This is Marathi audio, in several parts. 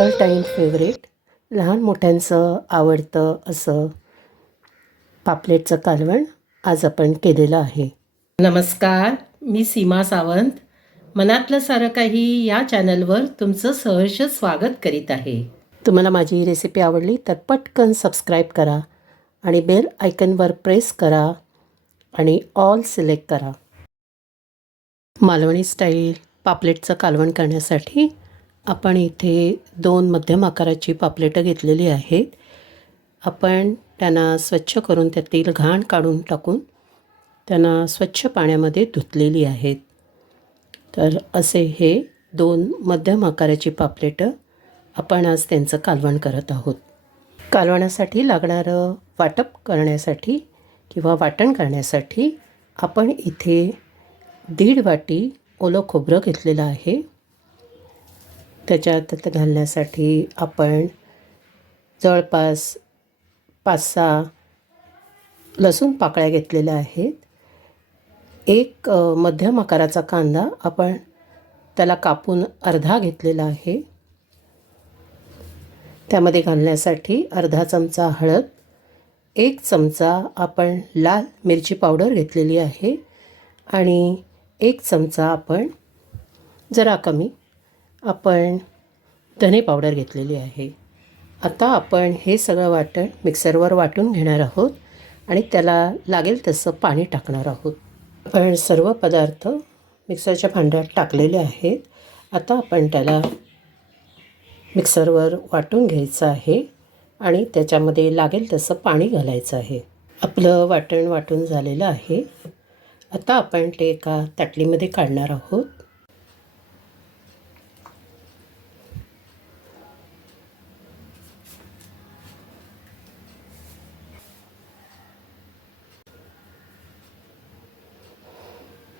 ऑल टाईम फेवरेट लहान मोठ्यांचं आवडतं असं पापलेटचं कालवण आज आपण केलेलं आहे. नमस्कार मी सीमा सावंत. मनातलं सारं काही या चॅनलवर तुमचं सहर्ष स्वागत करीत आहे. तुम्हाला माझी रेसिपी आवडली तर पटकन सबस्क्राईब करा आणि बेल आयकनवर प्रेस करा आणि ऑल सिलेक्ट करा. मालवणी स्टाईल पापलेटचं कालवण करण्यासाठी आपण इथे दोन मध्यम आकाराची पापलेटं घेतलेली आहेत. आपण त्यांना स्वच्छ करून त्यातील घाण काढून टाकून त्यांना स्वच्छ पाण्यामध्ये धुतलेली आहेत. तर असे हे दोन मध्यम आकाराची पापलेटं आपण आज त्यांचं कालवण करत आहोत. कालवणासाठी लागणारं वाटप करण्यासाठी किंवा वाटण करण्यासाठी आपण इथे दीड वाटी ओलं खोबरं घेतलेलं आहे. त्याच्यात घालण्यासाठी आपण जवळपास पाच सहा लसूण पाकळ्या घेतलेल्या आहेत. एक मध्यम आकाराचा कांदा आपण त्याला कापून अर्धा घेतलेला आहे. त्यामध्ये घालण्यासाठी अर्धा चमचा हळद एक चमचा आपण लाल मिरची पावडर घेतलेली आहे आणि एक चमचा आपण जरा कमी आपण धने पावडर घेतलेली आहे. आता आपण हे सगळं वाटण मिक्सरवर वाटून घेणार आहोत आणि त्याला लागेल तसं पाणी टाकणार आहोत. आपण सर्व पदार्थ मिक्सरच्या भांड्यात टाकलेले आहेत. आता आपण त्याला मिक्सरवर वाटून घ्यायचं आहे आणि त्याच्यामध्ये लागेल तसं पाणी घालायचं आहे. आपलं वाटण वाटून झालेलं आहे. आता आपण ते एका ताटलीमध्ये काढणार आहोत.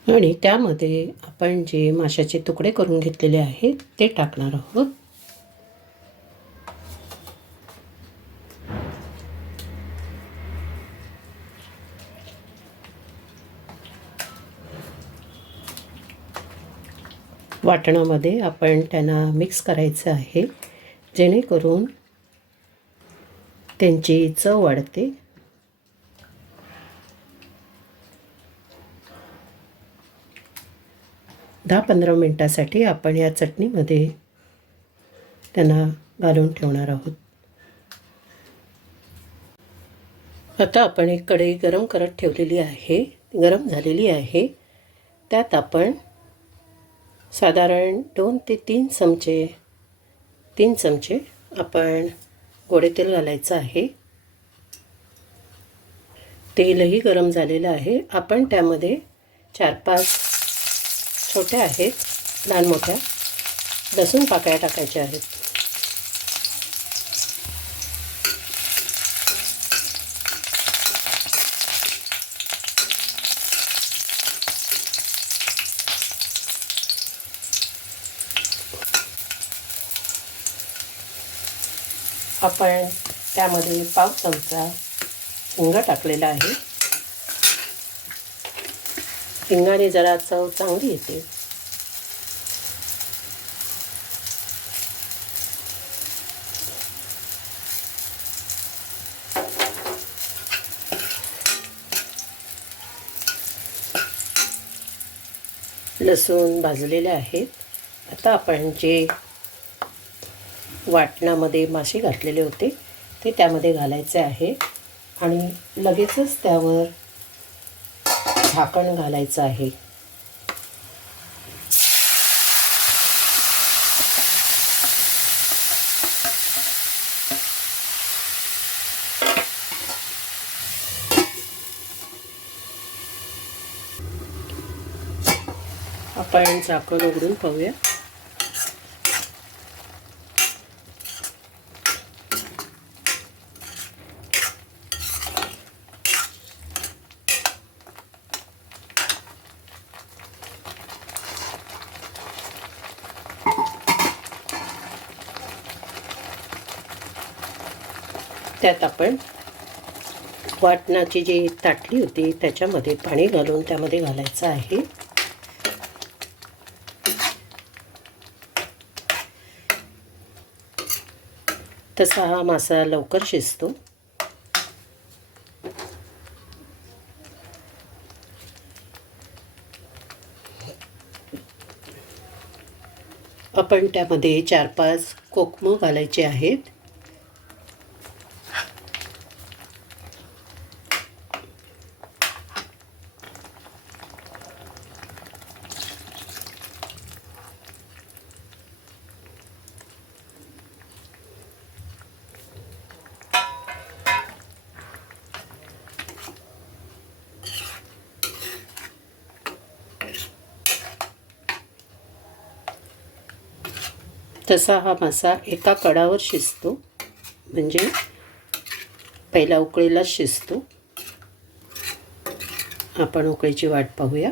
आणि त्यामध्ये आपण जे माशाचे तुकडे करून घेतलेले आहेत ते टाकणार आहोत. वाटणामध्ये आपण त्यांना मिक्स करायचं आहे. जेणेकरून त्यांची चव वाढते. दहा पंधरा मिनटासाठी आपण या चटणीमध्ये त्यांना घालून ठेवणार आहोत. आता आपण एक कढई गरम करत ठेवलेली आहे गरम झालेली आहे. त्यात आपण साधारण दोन ते तीन चमचे तीन चमचे आपण गोडे तेल घालायचं आहे. तेलही गरम झालेलं आहे. आपण त्यामध्ये चार पाच छोट्या आहेत लहान मोठ्या. लसूण पाकळ्या टाकायच्या आहेत. आपण त्यामध्ये पाव चमचा हिंग टाकलेला आहे. शिंगाणे जरा चव चांगली येते. लसूण भाजलेले आहेत. आता आपण जे वाटणामध्ये मासे घातलेले होते ते त्यामध्ये घालायचे आहे. आणि लगेचच त्यावर झाकण घालायचं आहे. आपण झाकण उघडून पाहूया. त्यात आपण वाटणाची जी ताटली होती त्याच्यामध्ये पाणी घालून त्यामध्ये घालायचं आहे. तसा हा मासा लवकर शिजतो. आपण त्यामध्ये चार पाच कोकमं घालायचे आहेत. तसा हा मासा एका कडावर शिजतो. म्हणजे पहिला उकळीलाच शिजतो. आपण उकळीची वाट पाहूया.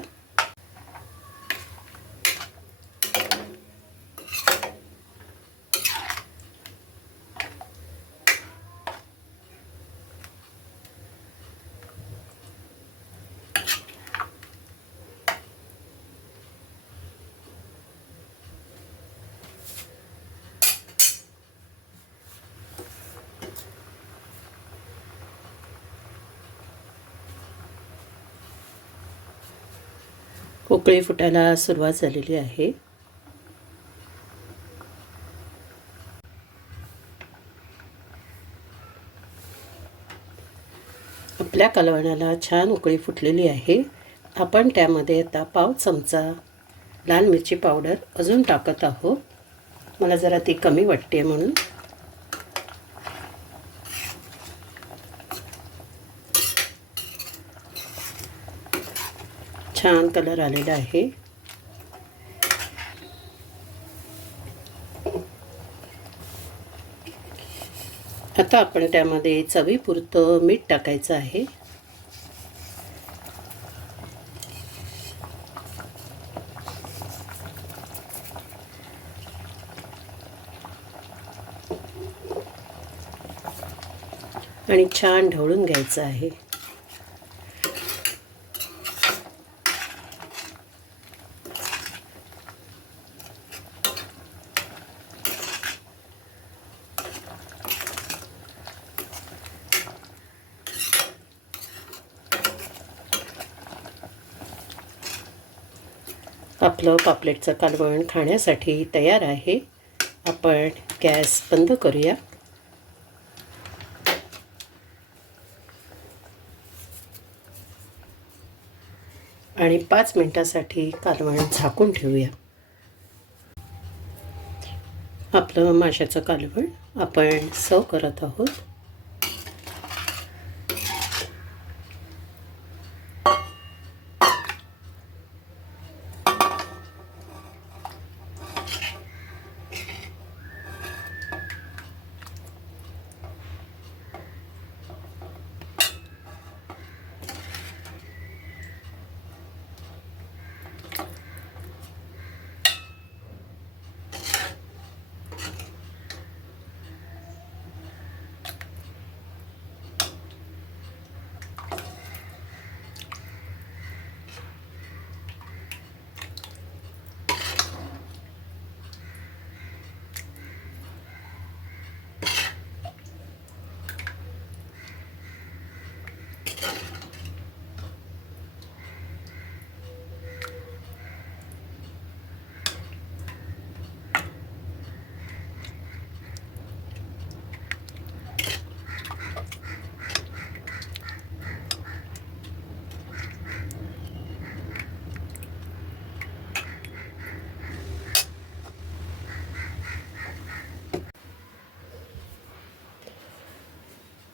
उकळी फुटायला सुरुवात झालेली आहे. आपल्या कालवणाला छान उकळी फुटलेली आहे. आपण त्यामध्ये आता पाव चमचा लाल मिरची पावडर अजून टाकत आहोत. मला जरा ती कमी वाटते म्हणून. छान कलर आलेला आहे. आता आपण त्यामध्ये चवीपुरतं मीठ टाकायचं आहे. आणि छान ढवळून घ्यायचं आहे. आपलं पापलेटचं कालवण खाण्यासाठी तयार आहे. आपण गॅस बंद करूया. आणि पाच मिनटासाठी कालवण झाकून ठेवूया. आपलं माशाचं कालवण आपण सर्व करत आहोत.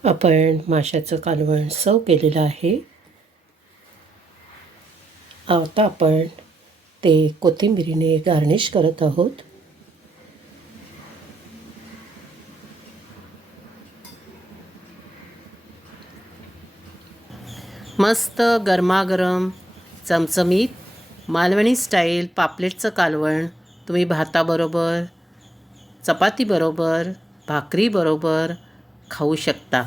आपण माशाचं कालवण सर्व केलेलं आहे. आता आपण ते कोथिंबिरीने गार्निश करत आहोत. मस्त गरमागरम चमचमीत मालवणी स्टाईल पापलेटचं कालवण. तुम्ही भाताबरोबर चपातीबरोबर भाकरीबरोबर खाऊ शकता.